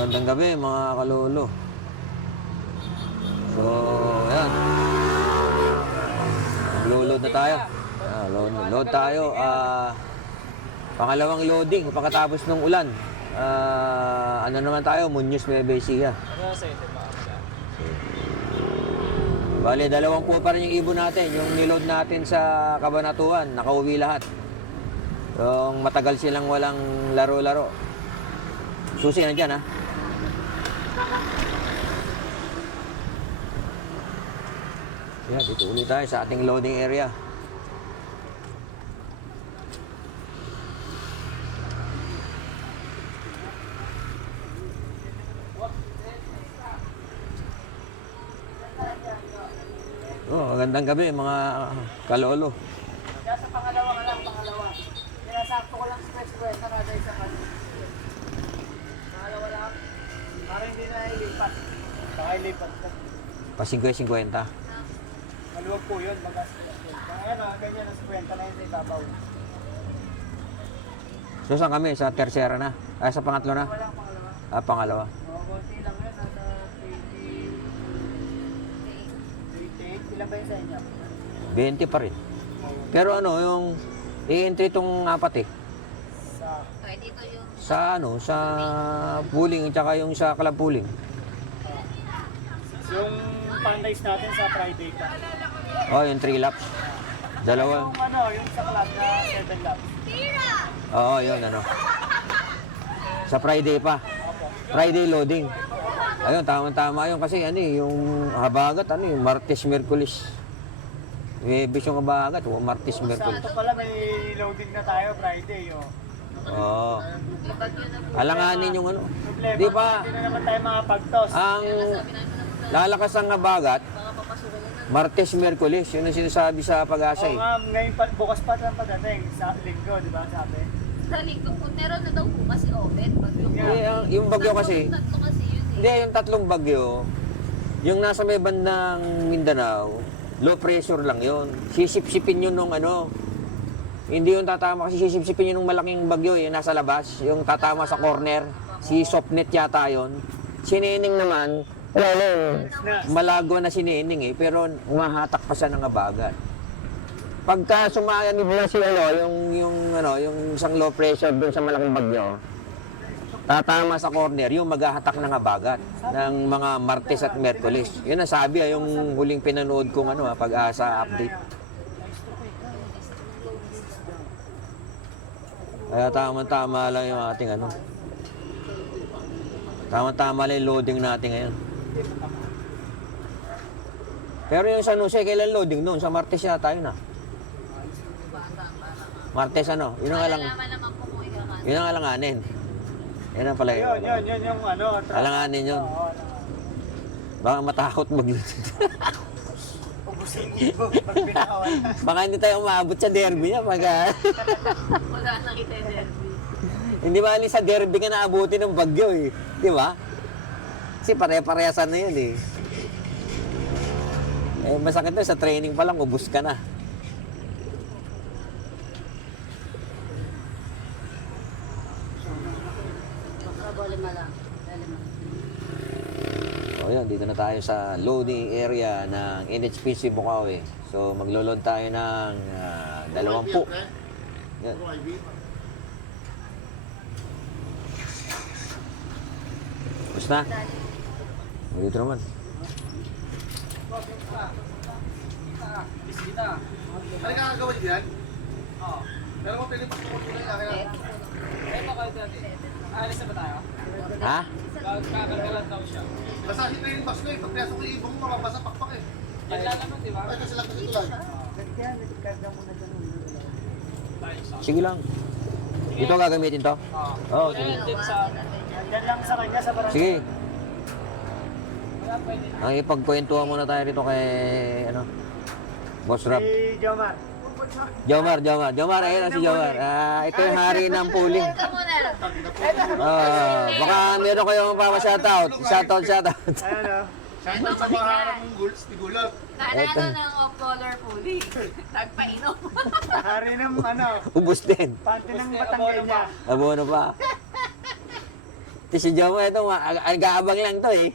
Magandang gabi mga kalolo. So, ayan. Load na tayo. Load tayo. Pangalawang loading pagkatapos ng ulan. Ano naman tayo? Muñoz, Nueva Ecija. Bale, 20 pa rin yung ibon natin. Yung niload natin sa Cabanatuan, nakauwi lahat. Yung matagal silang walang laro-laro. Susi nandyan, ha? Yan, dito ulit tayo sa ating loading area. Oh, magandang gabi mga kalolo. Sa pangalawa ka lang, pangalawa. Sinasakto ko lang stress na kada isang ano. Pangalawa lang. Para hindi na ilipat. Baka ilipat ka. Pa 50-50. Maluwag po yun, magas. Ngayon, ganyan na 50 na yun sa ibabaw. So saan kami? Sa tercera na? Sa pangatlo na? Walang pangalawa. Pangalawa. Konti lang yun, nasa 28. Ilan ba yun sa inyo? 20 pa rin. Pero ano, yung i-entry itong apat eh. Sa... Dito yung Sa pooling, tsaka yung sa club pooling. Yung pan-race natin sa Friday ka. Oh, yung 3 laps. Dalawa. Yung ano, yung sa club na 7 laps. Oo, yun ano. Sa Friday pa. Friday loading. Ayun, tama-tama yun kasi ano eh, yung habagat, ano yung Martes, Miyerkules. Webes yung habagat, Martes, Miyerkules. Sakto pala may loading na tayo Friday, oh. Oo. Alanganin yung ano. Problema, Di ba, hindi na naman tayo makapagtos. ang lalakas ang habagat, Martes, Miyerkules. Yun ang sinasabi sa pag-asa Oo eh. nga, ngayon pa, bukas pa lang pagdating sa linggo, di ba sabi? sa linggo, kung meron na daw po kasi open. Yung bagyo kasi, Tatlo kasi yun eh. hindi, yung tatlong bagyo, yung nasa may bandang Mindanao, low pressure lang yun. Sisip-sipin yun nung ano, hindi yung tatama kasi sisip-sipin yun nung malaking bagyo, yung nasa labas, yung tatama sa corner, si Sopnet yata yun. Si Nining naman, malago na si Nining eh, pero umahatak pa siya ng abagat. Pagka sumayan na si yung isang low pressure doon sa malaking bagyo, tatama sa corner, yung maghahatak ng abagat ng mga Martes at Miyerkules. Yun ang sabi, yung huling pinanood kong pag-asa update. Kaya tama-tama lang yung ating tama-tama lang yung loading natin ngayon. Pero yung San Jose, kailan loading doon? Sa Martes yata yun Martes yun ang Malalaman naman po kung ikakasin. yun ang alanganin. Yun ang pala Yun, yung ano. alanganin yun. Baka matakot Ubusin mo, pag binakawan. Baka hindi tayo umabot sa derby niya. Wala nang kita yung derby. Hindi ba sa derby ka naabutin ng bagyo eh. Di ba? Kasi pare-parehasan na yun eh. Masakit na sa training pa lang, ubus ka na. So yun, dito na tayo sa loading area ng NHPC Bukawi. So maglo-load tayo ng 20. Yan. Tapos na. Dito naman. Ano ka gagawin diyan? Oo. Pero mo pwede magpupunta na kaya. Alis na ba tayo? Ha? Kakagalan daw siya. Basahin na yung box ko eh. Pagpasok ko yung ibong mo, mabasa pakpak eh. Yan lang naman, di ba? Ay, kasi lang kasi ito lang. Ganyan, nagkarga mo na ganun. Sige lang. Ito gagamitin to? Oo, sige. Nandyan lang sa kanya sa barangay. Sige. Ang ipagkwentuhan muna tayo rito kay Boss Rap. Si Jomar. Jomar, ayun na si Jomar. Ito yung hari ng pooling. Ito muna lang. Baka meron kayong shoutout. Shoutout. Ayan o. Saan sa mga harang ng guls, tigulag. Nanalo ng off-color pudding. Nagpainom. Hari ng Ubus din. panty ng Batanggenya. Abono pa. Si Jomo, ito, agaabang lang to eh.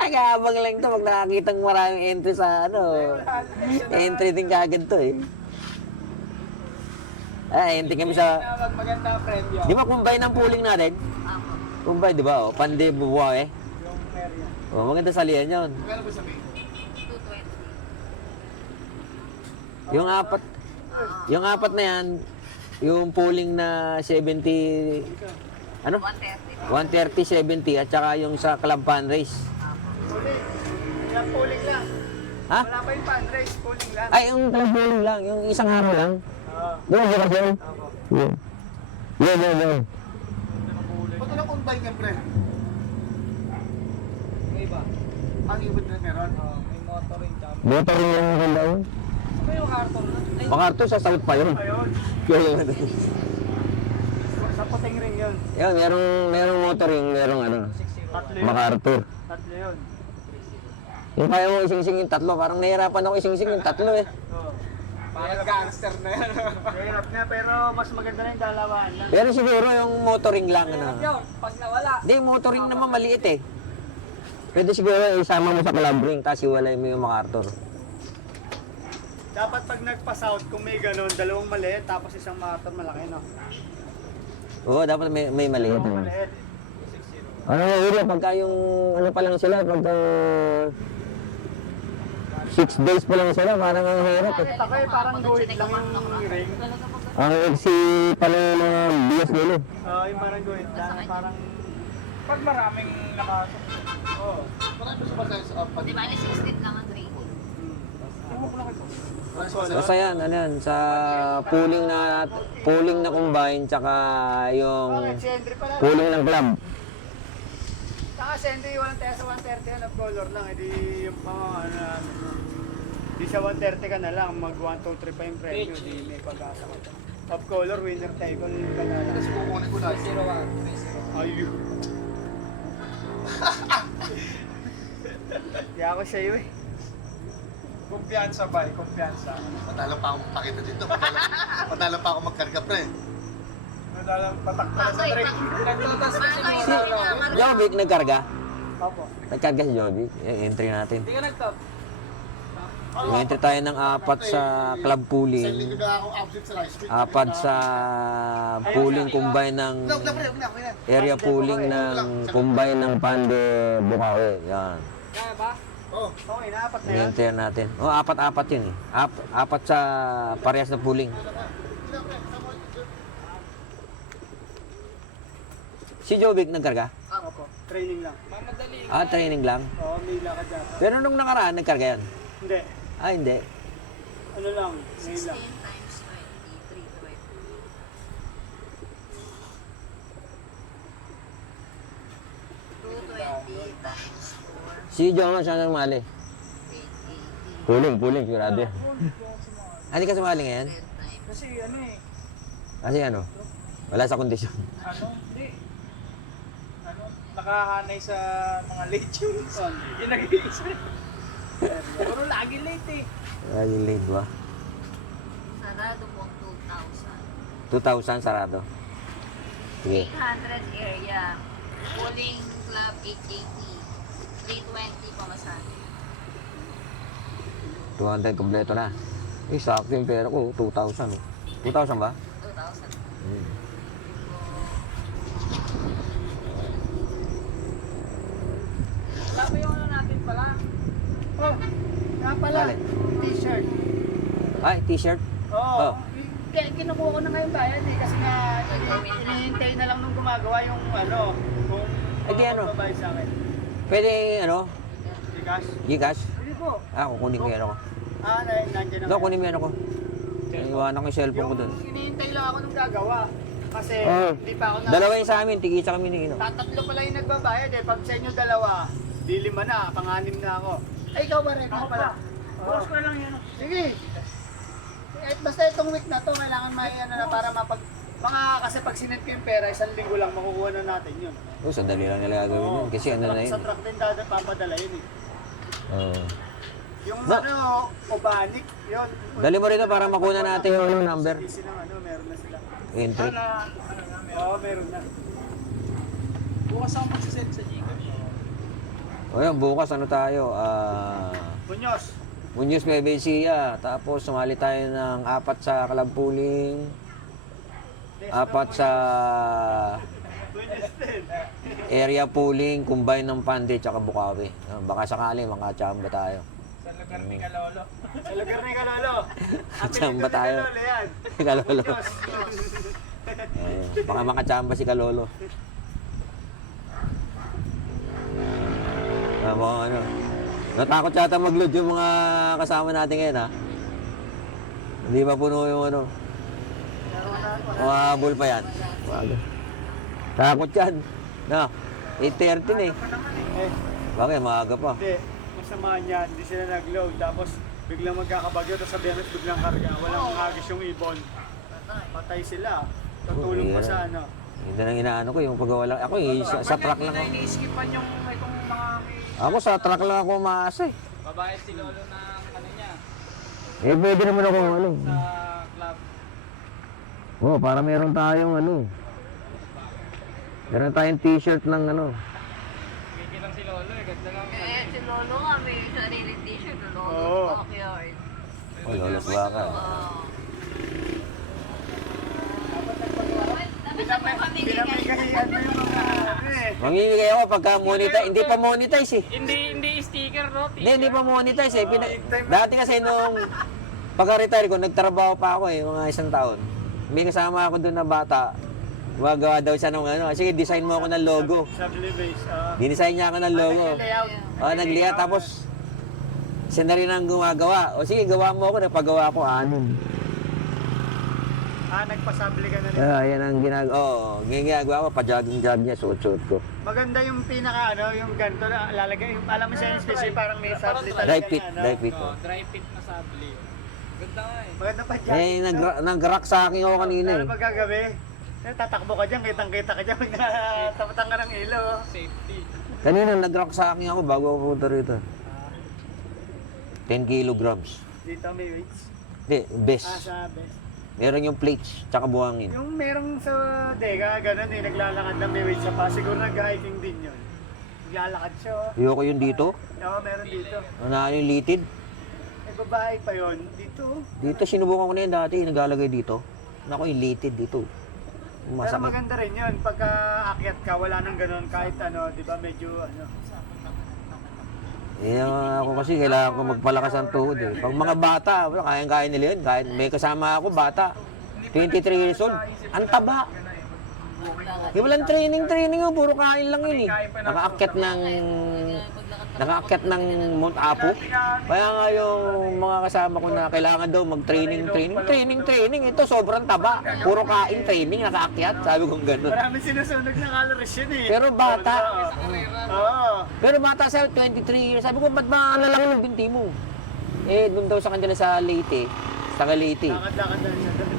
Agaabang lang to pag nakakitang maraming entry sa ano. Entry din kagad to eh. Entry kami sa... Tinawag maganda premyo. Di ba combine ang pooling natin? Ako. Combine, di ba? O, pande bubuha eh. Yung area. O, maganda salihan yun. Magkano ba sabihin? 220. Yung apat na yan, yung pooling na 70, ano? 130. 130, 70 at saka yung sa club fan race. Pooling. Yung pooling lang. Ha? Wala pa yung fundraise, pooling lang. Ay, yung club pooling lang, yung isang araw lang. Oo. Doon, di ba yun? Ako. Yun. Yun. Ba't walang combine yan, pre? May iba. Ang ibig na meron? May motoring tsaka. Motor yung maganda yun. Ano yung karton? Ay, Makarto sa south pa yun. ayun. Yun. Sa puting ring yun. Yan, merong motoring, merong ano, 60. Tatlo yun. MacArthur. Tatlo yun. Yung kaya mo ising-sing yung tatlo, parang nahihirapan ako ising-sing yung tatlo eh. Oo. Parang gangster na yan. Hirap nga, pero mas maganda na yung dalawaan lang. Pero siguro yung motoring lang, Hirap ano. yun, pag nawala. Hindi, yung motoring naman maliit eh. Pwede siguro isama mo sa club ring, tapos iwalay mo yung MacArthur. Dapat pag nagpa-south, kung may ganun, dalawang maliit, tapos isang motor malaki, no? Oo, dapat may maliit. Dalawang maliit. Ano nga pagka yung ano pa lang sila, pagka 6 days pa lang sila, parang ang hirap eh. Nakita ko eh, parang guhit lang yung ring. Ang eksi pala yung mga bias nila. Oo, yung parang guhit lang. Parang... Pag maraming nakasok. Oo. Marami sa masaya sa apat. Di ba, 16 lang ang training. Basta yan, ano yan, sa pooling na combine, tsaka yung Bakit si Henry pala? pooling ng club. Saka si Henry, walang tayo sa 130 yan, color lang. Hindi yung mga ano, di sa 130 ka na lang, mag 1, 2, 3 pa yung premyo, di may pag-asa ka. Of color, winner table ka na lang. Kasi kukunin ko na. 301. Ayun. Di ako sa'yo eh. Kumpiyansa ba? Kumpiyansa. Madala pa ako magpakita dito. Madala pa ako magkarga, pre. Madalang patak pala sa drink. Nagtutas na si Mora. Jovic nagkarga. Opo. Nagkarga si Jovic. Entry natin. Hindi ka nagtop. Entry tayo ng 4 sa club Isang pooling. linggo na ako absent sa rice field. 4 sa pooling combine ng Huwag na, pre. Huwag na. Huwag na. area pooling ng combine ng Pande Bukawi. Yan. Kaya ba? Oh. Okay na, apat na yan. I-enter natin. Oh, 4 yun eh. 4 sa parehas na pooling. Si Jovic nagkarga? Opo. Training lang. Training lang. Oo, may lakad yata. Pero nung nakaraan, nagkarga yan? Hindi. Hindi. Ano lang, may 16 lang. times 20, 320 times 4, Si John, siya nang mali. 880. Pooling, sigurado yan. Hindi ka sumali ngayon? 10 times. Kasi ano eh, Kasi ano? Wala sa kondisyon. hindi. Nakahanay sa mga late tunes. Yung nag-iisa. Puro lagi late eh. Ay, late ba? Sarado po ang 2,000. 2,000 sarado. Sige. 800 area. Pooling club 880. 320 pamasahe. 200 kompleto na. Sakto yung pera ko, 2,000. 2,000 ba? 2,000. Wala pa yung ano natin pala. Oh, nga pala. Alin? T-shirt. Ay, t-shirt? Oo. Oh. Kaya kinukuha ko na ngayon bayad eh. Kasi nga, hinihintay na lang nung gumagawa yung ano. Kung Eh, di ano? magbabayad sa akin. Pwede, ano? Gcash? Gcash? Hindi po. Kukunin ko yan ako. Nandiyan na. Doon, kunin mo yan ako. Iwanan ko yung cellphone ko doon. Yung hinihintay lang ako nung gagawa. Kasi Oh. hindi pa ako na... Dalawa yung sa amin, tigisa kami ni Ino. Tatatlo pala yung nagbabayad eh. Pag sa inyo dalawa, di 5 na, pang-anim na ako. Ay, ikaw ba rin? Ako pala. Oras ko lang yan. Sige. Basta itong week na to, kailangan may ano na para mapag... kasi pag sinend ko yung pera, 1 linggo lang makukuha na natin yun. Sandali lang nila gagawin yun. Kasi ano na yun. Sa truck din papadala yun eh. Oo. Yung Ba- ano, Obanik, yun. Dali mo rito para makuha natin yung number. Easy ng ano, meron na sila. Entry. Oo, meron na. Bukas ako magsisend sa Gcash. O yan, bukas ano tayo? Muñoz. Muñoz Nueva Ecija. Tapos sumali tayo ng 4 sa club pooling. 4 sa area pooling, combine ng Pande tsaka Bukawi. Baka sakali makachamba tayo. Sa lugar ni Kalolo. Sa lugar ni Kalolo. Chamba tayo. Kalolo yan. Kalolo. Muñoz. Baka makachamba si Kalolo. Mga ano. Natakot yata mag-load yung mga kasama natin ngayon, ha? Hindi pa puno yung ano. Mga ball pa yan. Takot yan. Na, 8:30 na eh. Eh, Bakit? Maaga pa. hindi. Masama niyan. Hindi sila nag-load. Tapos biglang magkakabagyo. Tapos sabihan at biglang karga. Walang agis yung ibon. Patay sila. Tutulong pa sa ano. Hindi nang inaano ko yung paggawa lang. Ako sa truck lang ako. Iniiskipan yung itong mga may Ako sa truck lang ako umaasa eh. babae si Lolo na ano niya Eh pwede naman ako ano. sa club. Oh, para meron tayong ano. Meron tayong t-shirt ng ano. Kiki lang si Lolo eh. Ganda lang. Eh, si Lolo nga may sariling t-shirt. Oo. Lolo's backyard. Oh, lolos baka. Oo. Dapat sa mga pamigay Pinamigahian mo yung mga ano eh. Mamimigay ako pagka monetize. Hindi pa monetize eh. Hindi sticker no? Hindi pa monetize eh. Dati kasi nung pagka-retire ko, nagtrabaho pa ako eh, mga 1 taon. May kasama ako doon na bata. Magawa daw siya ng ano. Sige, design mo ako ng logo. Subli base. Dinesign niya ako ng logo. Nag-layout. Nag-layout. Tapos, siya na rin ang gumagawa. O sige, gawa mo ako. Napagawa ko, 6. Nagpasabli ka na rin. Yan ang ginagawa. Oo, ginagawa ko. Pa-jogging-jog niya, suot-suot ko. Maganda yung pinaka ano, yung ganito na lalagay. Yung, alam mo sa yung special parang may sabli talaga. Dry fit, na, ano. dry fit. Oh, dry fit na sabli. Ganda nga eh. Maganda pa dyan. Eh, nag-rock sa akin ako kanina Ano eh. magagabi? Tatakbo ka dyan, kitang-kita ka dyan. Tapatan ka ng ilaw. Oh. Safety. Kanina, nag-rock sa akin ako bago ako punta rito. 10 kilograms. Dito may weights. Hindi, best. Sa best. Meron yung plates, tsaka buhangin. Yung merong sa Dega, ganun eh, naglalakad na may weights sa pa. Siguro nag-hiking din yun. Naglalakad siya. Oh. Ayoko yung dito. Oo, meron dito. Ano yung litid? May babae pa yun. Dito. Dito, sinubukan ko na yun dati. Naglalagay dito. Naku, yung litid dito. Pero Masakit. maganda rin yun. Pagka akyat ka, wala nang ganun. Kahit ano, di ba, medyo ano. Eh, ako kasi kailangan ko magpalakas ang tuhod eh. Pag mga bata, kayang-kaya nila yun. Kahit may kasama ako, bata. 23 years old. Ang taba. Di walang training yun. Puro kain lang yun eh. Nakaakyat ng Mount Apo. Kaya nga yung mga kasama ko na kailangan daw mag-training. Ito sobrang taba. Puro kain, training, nakaakyat. Sabi ko gano'n. Maraming sinusunog na calories yun eh. Pero bata. Oo. Pero bata sa 23 years. Sabi ko, ba't ba lalaki ng binti mo? Eh, doon daw sa kanila sa Leyte. Sa Leyte. Lakad-lakad na siya doon.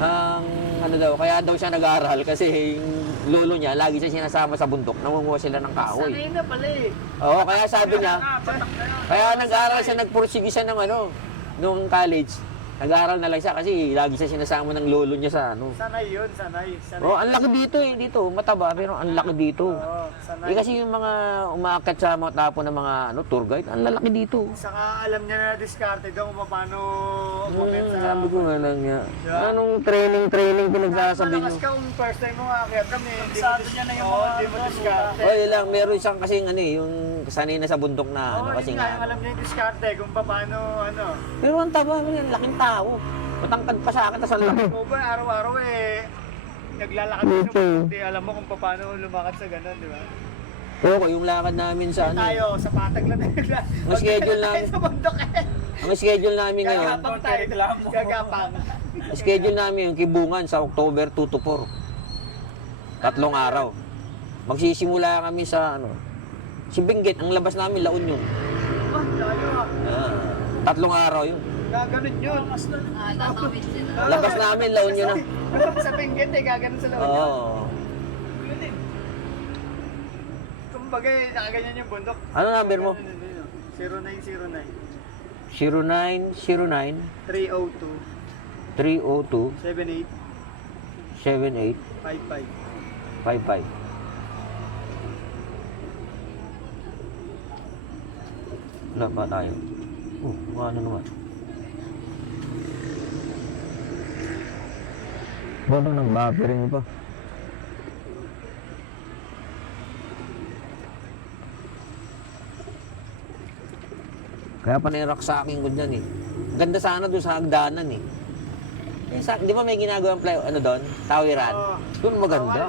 Ang ano daw, kaya daw siya nag-aaral kasi yung lolo niya, lagi siya sinasama sa bundok. Nangunguha sila ng kahoy. Sanay na pala eh. Oo, kaya sabi niya, kaya nag-aaral siya, nagpursige siya ng ano, nung college. Nag-aaral na lang siya kasi lagi siya sinasama ng lolo niya sa ano. Sanay yun, sanay. Oh, ang laki dito eh, dito. Mataba, pero ang laki dito. Oo, sanay. Eh kasi yung mga umaakyat sa mga tapo ng mga ano, tour guide, ang lalaki dito. Saka alam niya na diskarte daw kung paano umakit sa... Sabi ko nga lang niya. Diba? Anong training pinagsasabi Malakas niyo? ka kung first time mo aakyat kami. Kabisado niya na yung mga Hindi mo diskarte. Oh, yun lang, meron siyang kasing ano eh, yung sanay na sa bundok na ano Oo, kasi yun nga, nga. yung alam niya yung diskarte kung paano ano. Pero ang taba, ang laking tao. Matangkad pa sa akin, tas ang laki. O ba, araw-araw eh, naglalakad ka hindi alam mo kung paano lumakad sa ganun, di ba? Oo, yung lakad namin sa ano. Tayo, sa patag lang naglalakad. Ang schedule namin. Sa bundok eh. Ang schedule namin ngayon, Gagapang tayo. Gagapang. schedule namin yung Kibungan sa October 2 to 4. 3 araw. Magsisimula kami sa ano, si Benguet, ang labas namin, La Union. Ah, tayo ah. 3 araw yun. Gaganon yun. Tatawid sila. Labas namin, La Union na. Sa Benguet eh, gaganon sa lawan Oo. niya. Kumbaga eh, nakaganyan yung bundok. Ano number mo? 0909 0909 302 302 78 78 55. 55. Wala pa tayo. Ano naman? Ano nang buffering pa? Kaya panirak sa akin ko dyan eh. Ganda sana doon sa hagdanan eh. Di ba may ginagawang doon? Tawiran? Oo. Doon maganda.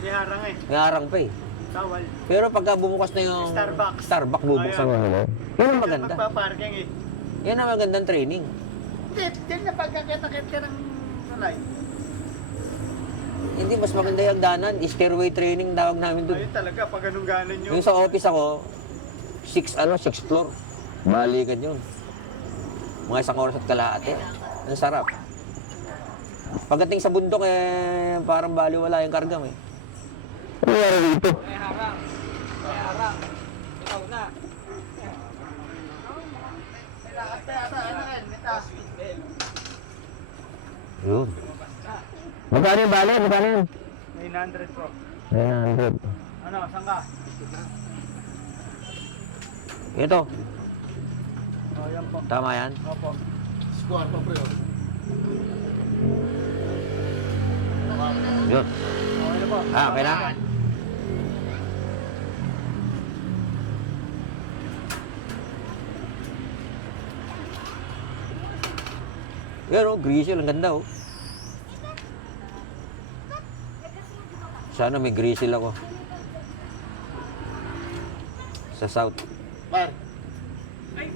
May harang eh. May harang pa eh. Tawal. Pero pagka bumukas na yung Starbucks bubuksan mo. Yan ang maganda. Magpa-parking eh. Yan ang magandang training. Hindi na pagkakit-akit ka ng tulay. Hindi, mas maganda yung hagdanan. Stairway training tawag namin doon. Ayun talaga, pag anong ganan nyo. Yung sa office ako, 6th floor. Balikan yun. Mga 1 oras at kalahati. Ang sarap. Pagdating sa bundok eh, parang baliwala yung karga mo eh. Ano nangyari dito? May harang. May harang. Ikaw na. May lakas pa yata, ano rin, mita. Yun. Magkano yung bali? Magkano yun? 900 bro. 900. Ano, saan ka? Ito. Oh, yan po. Tama yan? Opo. Squad pa, pre. Yun. Okay na po. Okay na? Yan oh, grizzle. Ang ganda oh. Sana may grizzle ako. Sa south. Mar, Ay,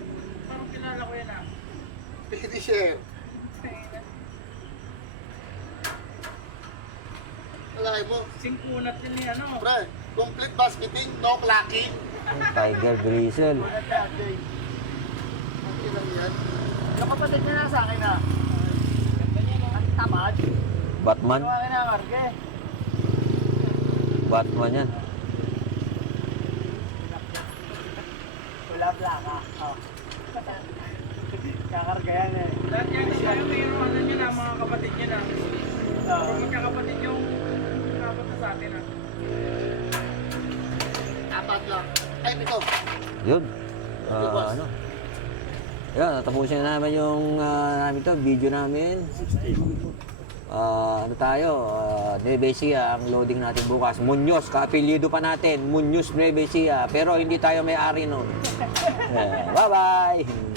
parang kilala ko yan ah. pwede share. Alay mo, Singkunat yun ni ano. pre, complete basketing, no clacking. Tiger grizzle. Wala tayo, Jay. Ang ilang yan. Yung kapatid niya na sa akin na. Ang tamad. Batman. Yung akin na, Marke. Batman yan. Wala plaka. Oh. Kakarga yan eh. Lahat yan tayo mayroon ano nyo na, mga kapatid nyo na. Pero magkakapatid yung napunta sa atin ah. Apat lang. Ay, ito. Yun. Ano? Yan, natapusin na namin yung namin to, video namin. Ano tayo? Nueva Ecija ang loading natin bukas. Muñoz, kaapelyido pa natin. Muñoz Nueva Ecija. Pero hindi tayo may-ari nun. Bye-bye!